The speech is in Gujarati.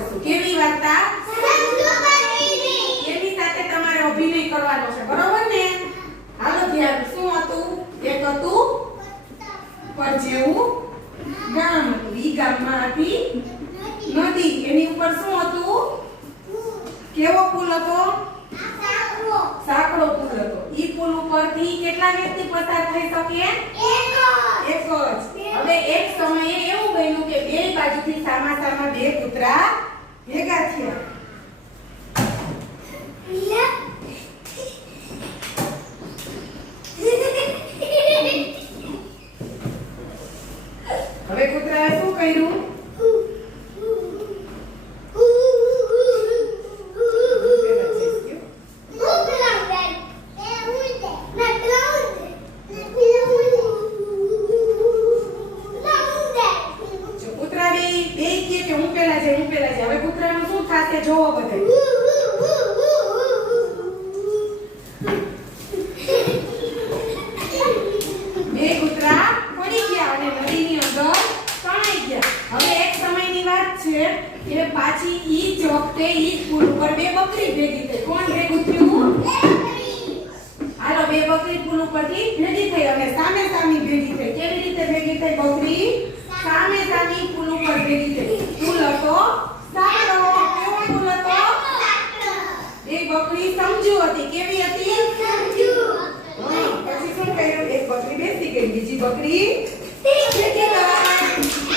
કરશું. કેવી વાર્તા? એની સાથે તમારે અભિનય કરવાનો છે, બરોબર ને? હાલો ધ્યાન. શું હતું? એક હતું પર જેવું ગામ હતું. ઈ ગામમાં હતી નદી. એની ઉપર શું હતું? કેવો પુલ હતો? સાંકડો પુલ હતો. ઈ પુલ ઉપરથી કેટલા વ્યક્તિ પસાર થઈ શકે? એક જ. હવે એક સમયે એવું બન્યું કે બે બાજુથી સામા સામા બે કૂતરા ભેગા થયા. હવે કૂતરાએ શું કર્યું? જોવો બધા. બે કૂતરા પડી ગયા અને નદીની અંદર તણાઈ ગયા. હવે એક સમયની વાત છે કે પાછી ઈ જ વખતે ઈ પુલ ઉપર બે બકરી ભેગી થઈ. કોણ ભેગું થયું? હાલો, બે બકરી પુલ ઉપરથી ભેગી થઈ અને સામે સામી ભેગી થઈ. કેવી રીતે ભેગી થઈ બકરી? સામે સામી પુલ ઉપર ભેગી થઈ. પુલ હતો સાંકડો. એક બકરી સમજુ હતી. કેવી હતી? સમજુ. પછી શું કર્યું? એક બકરી બેસી ગઈ, બીજી બકરી બેસી ગઈ.